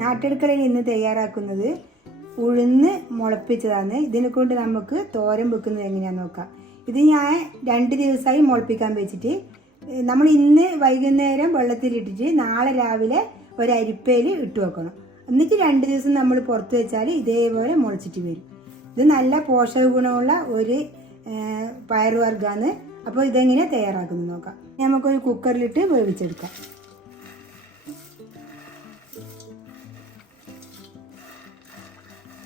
നാട്ടെടുക്കലിൽ ഇന്ന് തയ്യാറാക്കുന്നത് ഉഴുന്ന് മുളപ്പിച്ചതാണ്. ഇതിനെ കൊണ്ട് നമുക്ക് തോരൻ വെക്കുന്നത് എങ്ങനെയാണെന്ന് നോക്കാം. ഇത് ഞാൻ രണ്ട് ദിവസമായി മുളപ്പിക്കാൻ വെച്ചിട്ട് നമ്മൾ ഇന്ന് വൈകുന്നേരം വെള്ളത്തിലിട്ടിട്ട് നാളെ രാവിലെ ഒരു അരിപ്പയിൽ ഇട്ട് വെക്കണം. എന്നിട്ട് രണ്ട് ദിവസം നമ്മൾ പുറത്ത് വെച്ചാൽ ഇതേപോലെ മുളച്ചിട്ട് വരും. ഇത് നല്ല പോഷക ഗുണമുള്ള ഒരു പയറുവർഗമാണ്. അപ്പോൾ ഇതെങ്ങനെ തയ്യാറാക്കുന്നത് നോക്കാം. നമുക്കൊരു കുക്കറിലിട്ട് വേവിച്ചെടുക്കാം.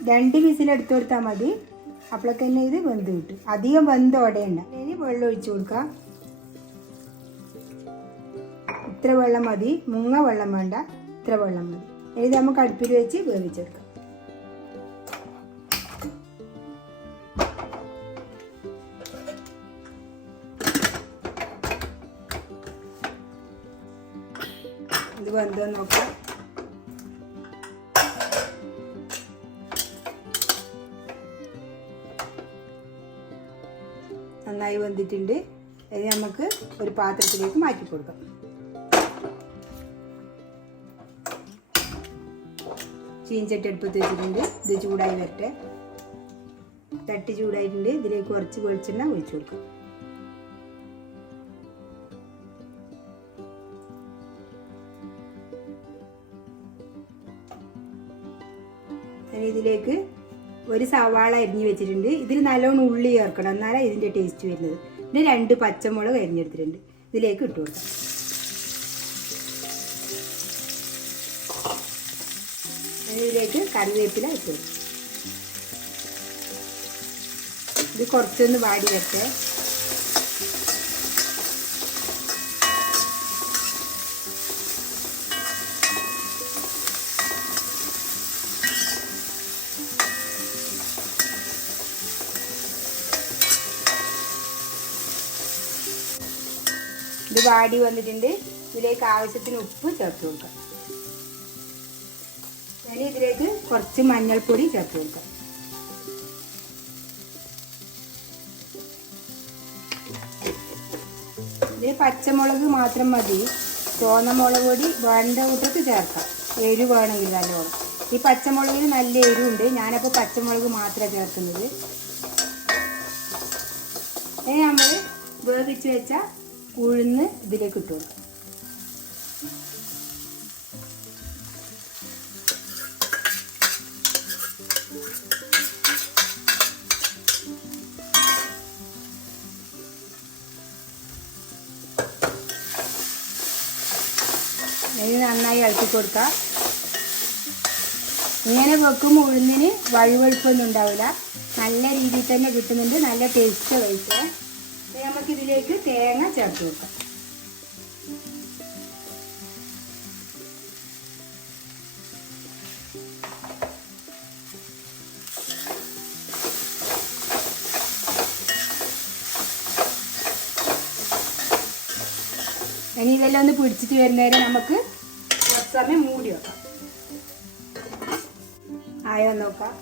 രണ്ട് വിസിലെടുത്ത് കൊടുത്താൽ മതി. അപ്പോഴൊക്കെ തന്നെ ഇത് വെന്ത് കിട്ടും. അധികം വെന്ത് ഉടയണ്ട ഇനി വെള്ളം ഒഴിച്ചു കൊടുക്കാം. ഇത്ര വെള്ളം മതി. മുങ്ങ വെള്ളം വേണ്ട. ഇത്ര വെള്ളം മതി. ഇത് നമുക്ക് അടുപ്പിൽ വെച്ച് വേവിച്ചെടുക്കാം. ഇത് വെന്തോ നോക്കാം. നന്നായി വെന്തിട്ടുണ്ട്. ഇനി നമുക്ക് ഒരു പാത്രത്തിലേക്ക് മാറ്റി കൊടുക്കാം. ചീഞ്ചട്ടി അടുപ്പത്ത് വെച്ചിട്ടുണ്ട്. ഇത് ചൂടായി വരട്ടെ. തട്ടി ചൂടായിട്ടുണ്ട്. ഇതിലേക്ക് കുറച്ച് വെളിച്ചെണ്ണ ഒഴിച്ചു കൊടുക്കാം. ഇതിലേക്ക് ഒരു സവാള അരിഞ്ഞ് വെച്ചിട്ടുണ്ട്. ഇതിൽ നല്ലോണം ഉള്ളി ചേർക്കണം. എന്നാലേ ഇതിന്റെ ടേസ്റ്റ് വരുന്നത്. പിന്നെ രണ്ട് പച്ചമുളക് അരിഞ്ഞെടുത്തിട്ടുണ്ട്. ഇതിലേക്ക് ഇട്ട് കൊടുക്കാം. ഇതിലേക്ക് കറിവേപ്പില ഇട്ട് കൊടുക്കാം. ഇത് കുറച്ചൊന്ന് വാടി വരട്ടെ. ഇത് വാടി വന്നിട്ടുണ്ട്. ഇതിലേക്ക് ആവശ്യത്തിന് ഉപ്പ് ചേർത്ത് കൊടുക്കാം. ഇനി ഇതിലേക്ക് കുറച്ച് മഞ്ഞൾപ്പൊടി ചേർത്ത് കൊടുക്കാം. ഇതിൽ പച്ചമുളക് മാത്രം മതി. തോന്ന മുളക് പൊടി വേണ്ട കൂട്ടത്ത് ചേർക്കാം. എരിവ് വേണമെങ്കിൽ നല്ലോണം ഈ പച്ചമുളകിൽ നല്ല എരിവുണ്ട്. ഞാനപ്പോൾ പച്ചമുളക് മാത്രമാണ് ചേർക്കുന്നത്. ഇനി നമ്മൾ വേവിച്ച് വെച്ച ഉഴുന്ന് ഇതിലേക്ക് ഇട്ടു നെയ്യ് നന്നായി ഇളക്കി കൊടുക്കാം. ഇങ്ങനെ വെക്കുമ്പോൾ ഉഴുന്നിന് വഴുവഴുപ്പൊന്നും ഉണ്ടാവില്ല. നല്ല രീതിയിൽ തന്നെ കിട്ടുന്നുണ്ട്. നല്ല ടേസ്റ്റ് കഴിച്ച് നമുക്കിതിലേക്ക് തേങ്ങ ചേർത്ത് വെക്കാം. ഇനി ഇതെല്ലാം ഒന്ന് പിടിച്ചിട്ട് വരുന്നേരം നമുക്ക് കുറച്ച് സമയം മൂടി വെക്കാം. ആയോ നോക്കാം.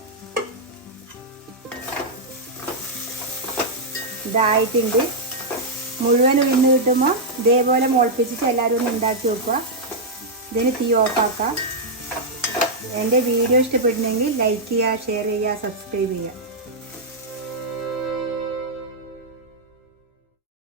ഇതായിട്ടുണ്ട്. മുഴുവൻ ഉഴുന്ന് കിട്ടുമ്പോൾ ഇതേപോലെ മുളപ്പിച്ചിട്ട് എല്ലാവരും ഒന്ന് ഉണ്ടാക്കി വെക്കുക. ഇതിന് തീ ഓഫാക്കാം എന്റെ വീഡിയോ ഇഷ്ടപ്പെട്ടിട്ടുണ്ടെങ്കിൽ ലൈക്ക് ചെയ്യുക ഷെയർ ചെയ്യുക സബ്സ്ക്രൈബ് ചെയ്യുക.